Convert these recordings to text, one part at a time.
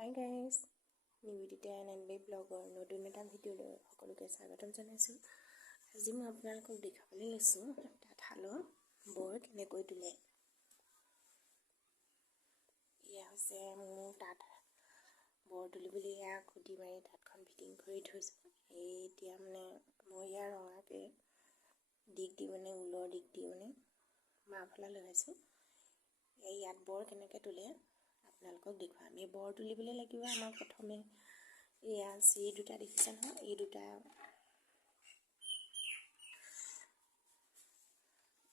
Hi guys, Nivedita NNB ব্লগৰ নতুন এটা ভিডিঅ'লৈ সকলোকে স্বাগতম জনাইছোঁ। আজি মই আপোনালোকক দেখাবলৈ লৈছোঁ তাঁতশালৰ বৰ কেনেকৈ তোলে। এয়া হৈছে মোৰ তাঁত বৰ তুলিবলৈ এয়া খুটি মাৰি তাঁতখন ফিটিং কৰি থৈছোঁ। এতিয়া মানে মই ইয়াৰ ৰঙাকৈ দিশ দি ঊলৰ দিশ দি মাফলা লগাইছোঁ। ইয়াত বৰ কেনেকৈ তোলে আপোনালোকক দেখুৱাম। এই বৰ তুলিবলৈ লাগিব আমাক প্ৰথমে এয়া চিৰি দুটা দেখিছে নহয়,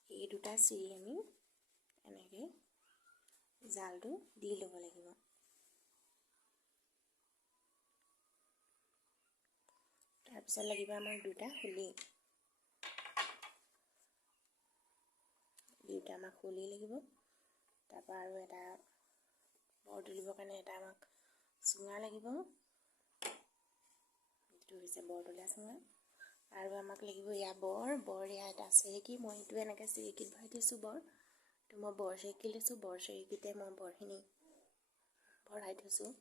এই দুটা চিৰি আমি এনেকৈ জালটো দি ল'ব লাগিব। তাৰপিছত লাগিব আমাক দুটা খুলি লাগিব। তাৰপৰা আৰু এটা বৰ তুলিবৰ কাৰণে এটা আমাক চুঙা লাগিব, এইটো হৈছে বৰ তোলা চুঙা। আৰু আমাক লাগিব এয়া বৰ এয়া এটা চেৰেকী, মই এইটো এনেকৈ চেৰেকীত ভৰাই থৈছোঁ বৰ। তো মই বৰ চেৰেকী লৈছোঁ, বৰ চেৰেকীতে মই বৰখিনি ভৰাই থৈছোঁ।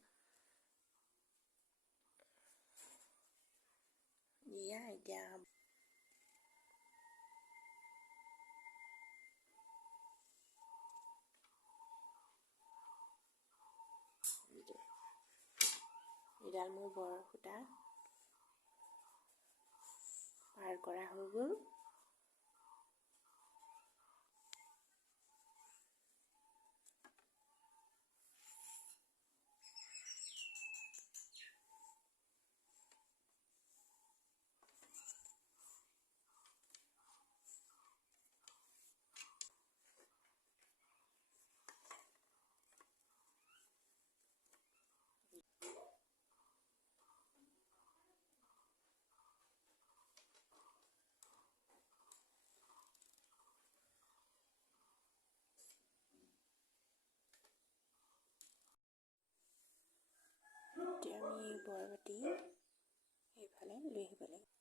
এতিয়া এডাল মোৰ বৰ সূতা পাৰ কৰা হৈ গ'ল। এতিয়া আমি বৰ বাতি এইফালে লৈ আহিব লাগিব।